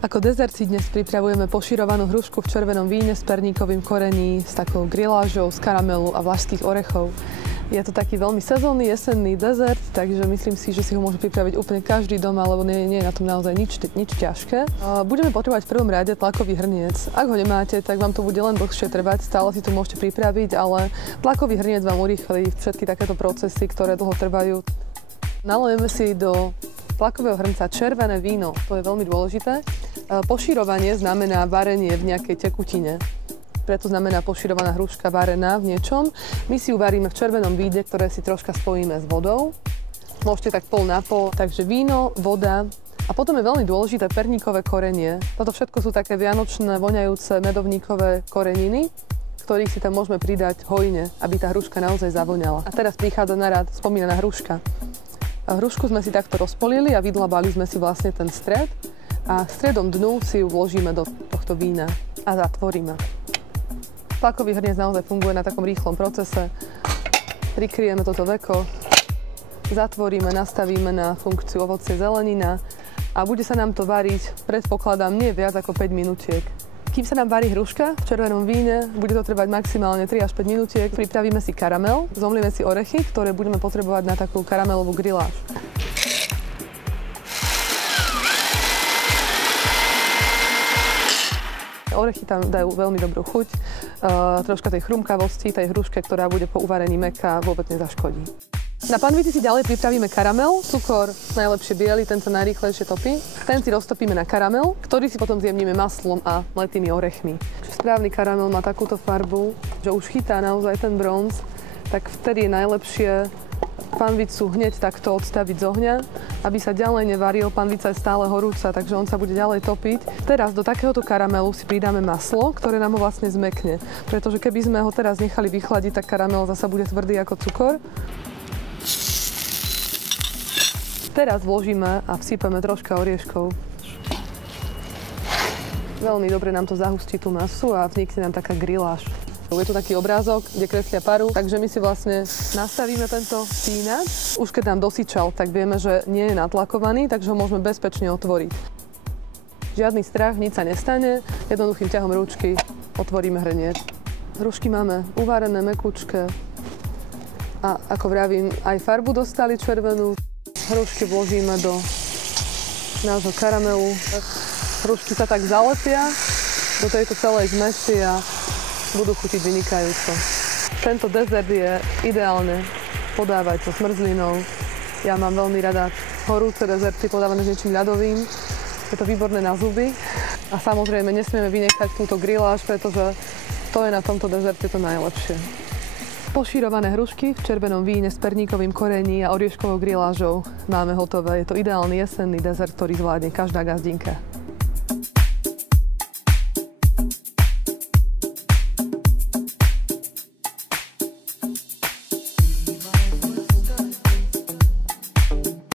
Ako dezert si dnes pripravujeme poširovanú hrušku v červenom víne s perníkovým korení, s takou grilážou z karamelu a vlašských orechov. Je to taký veľmi sezónny jesenný dezert, takže myslím si, že si ho môže pripraviť úplne každý doma, lebo nie je na tom naozaj nič ťažké. Budeme potrebovať v prvom rade tlakový hrniec. Ak ho nemáte, tak vám to bude len dlhšie trvať, stále si to môžete pripraviť, ale tlakový hrniec vám urýchli všetky takéto procesy, ktoré dlho trvajú. Nalejeme si do tlakového hrnca červené víno, to je veľmi dôležité. Poširovanie znamená varenie v nejakej tekutine. Preto znamená poširovaná hruška varená v niečom. My si ju varíme v červenom víne, ktoré si troška spojíme s vodou. Môžete tak pol na pol. Takže víno, voda a potom je veľmi dôležité perníkové korenie. Toto všetko sú také vianočné, voňajúce medovníkové koreniny, ktorých si tam môžeme pridať hojne, aby tá hruška naozaj zavoňala. A teraz prichádza na rad spomínaná hruška. Hrušku sme si takto rozpolili a vydlabali sme si vlastne ten stred a stredom dnu si ju vložíme do tohto vína a zatvoríme. Tlakový hrniec naozaj funguje na takom rýchlom procese. Prikryjeme toto veko, zatvoríme, nastavíme na funkciu ovocie, zelenina a bude sa nám to variť, predpokladám, nie viac ako 5 minútiek. Kým sa nám varí hruška v červenom víne, bude to trvať maximálne 3 až 5 minútiek. Pripravíme si karamel, zomlieme si orechy, ktoré budeme potrebovať na takú karamelovú griláž. Orechy tam dajú veľmi dobrú chuť, troška tej chrumkavosti, tej hruške, ktorá bude po uvarení mäkká, vôbec nezaškodí. Na panvici si ďalej pripravíme karamel, cukor, najlepšie biely, ten sa najrýchlejšie topí. Ten si roztopíme na karamel, ktorý si potom zjemníme maslom a mletými orechmi. Správny karamel má takúto farbu, že už chytá naozaj ten bronz, tak vtedy je najlepšie panvicu hneď takto odstaviť z ohňa, aby sa ďalej nevaril. Panvica je stále horúca, takže on sa bude ďalej topiť. Teraz do takéhoto karamelu si pridáme maslo, ktoré nám ho vlastne zmäkne. Pretože keby sme ho teraz nechali vychladiť, tak karamel zasa bude tvrdý ako cukor. Teraz vložíme a vsypeme troška orieškov. Veľmi dobre nám to zahustí tú masu a vznikne nám taká griláž. Je tu taký obrázok, kde kreslia paru, takže my si vlastne nastavíme tento spínač. Už keď nám dosyčal, tak vieme, že nie je natlakovaný, takže ho môžeme bezpečne otvoriť. Žiadny strach, nič sa nestane, jednoduchým ťahom ručky otvoríme hrniec. Hrušky máme uvarené, mäkúčke a ako vravím, aj farbu dostali červenú. Hrušky vložíme do nášho karamelu. Hrušky sa tak zalepia do tejto celej zmesi a budú chutiť vynikajúco. Tento dezert je ideálne podávať so smrzlinou. Ja mám veľmi rada horúce dezerty podávané s niečím ľadovým. Je to výborné na zuby. A samozrejme nesmieme vynechať túto griláž, pretože to je na tomto dezerte to najlepšie. Poširované hrušky v červenom víne s perníkovým korení a orieškovou grilážou máme hotové. Je to ideálny jesenný dezert, ktorý zvládne každá gazdinka.